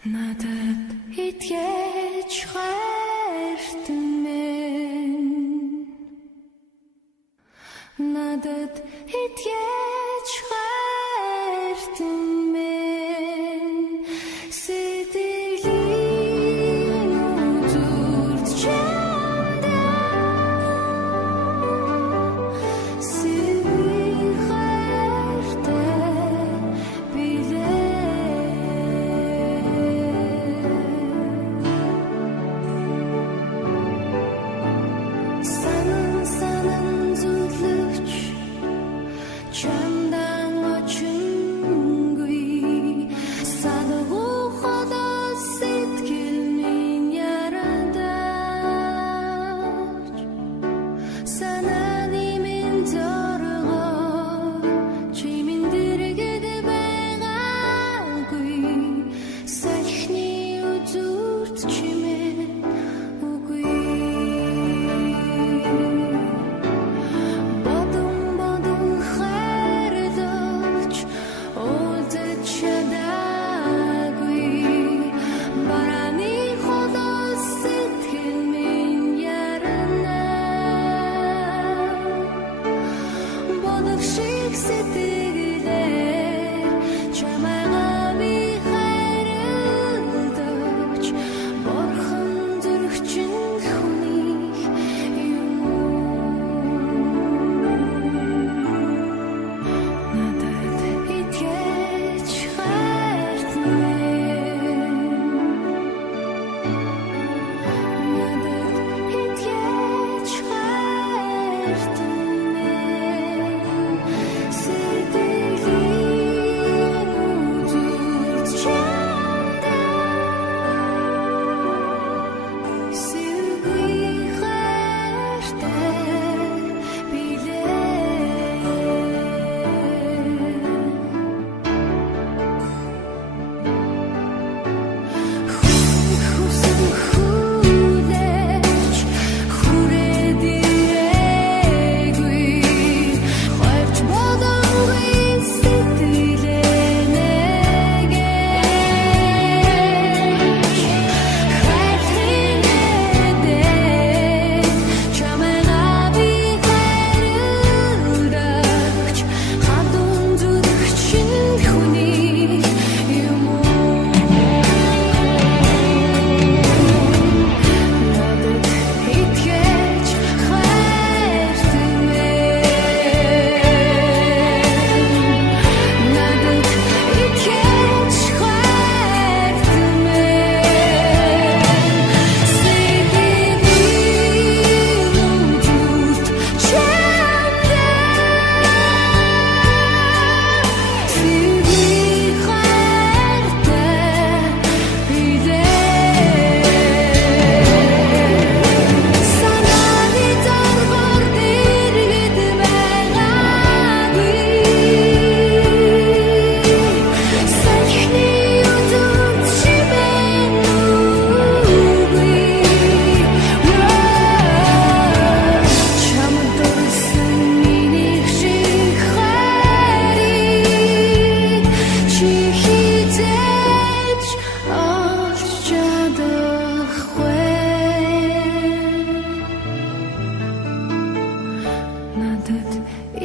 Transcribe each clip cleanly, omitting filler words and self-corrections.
Надад итгэж хайртай минь Надад итгэж хайртай минь Сэтгэлийн үзүүрт чамдаа Сэтгэлийн хайртай билээ Санан зүлэгч чамдан очингүй Садагухадас сэтгэл минь ярадаж Сананы минь зоргоо чимэн дэргэд байгаагүй Салхины үзүүрт чимэн үгүй Бодон хайрлаж уулзаж чадаагүй Барааны хотоос сэтгэл минь ярана Бодох шиг сэтгэлээр чамайгаа би хайрлаж Бурхан зүрхчин хүнийг юм Надад итгэж хайртай Надад итгэж хайртай Сэтгэлийн үзүүрт чамдаа Сэтгэлийн хайртай билээ Хүсэн хүлээж хүрээд ирээгүй Хойч бодонгүй сэтгэлээ нэгэж Хайрын эдээ чамайгаа би хайрлаж Хадун зүрхчин хүнийг юм Надад итгэж хайртай минь Надад итгэж хайртай минь Сэтгэлийн үзүүрт чамдаа Сэтгэлийн хайртай билээ Санааны зоргоор дэргэд байгаагүй Салхины үзүүрт чимэн үгүй Чамд дурсан минийх шиг хайрыг Чи хизээж олж чадахгүй Надад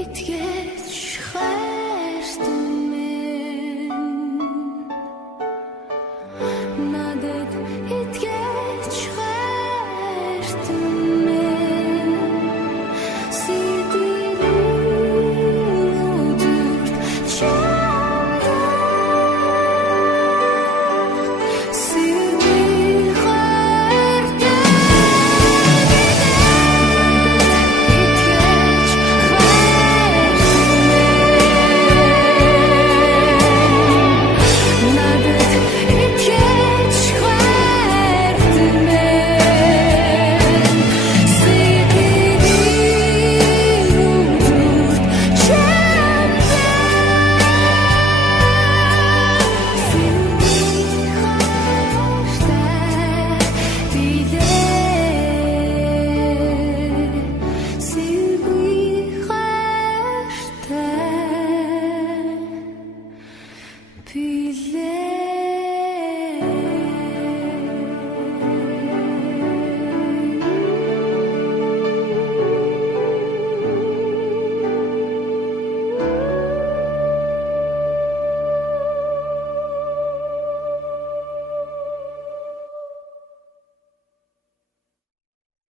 итгэж хайртай минь Надад итгэж хайртай минь Сэтгэлийн үзүүрт чамдаа Сэтгэлийн хайртай итгэж хайртай Надад итгэж хайртай минь Сэтгэлийн үзүүрт чамдаа Сэтгэлийн хайртай билээ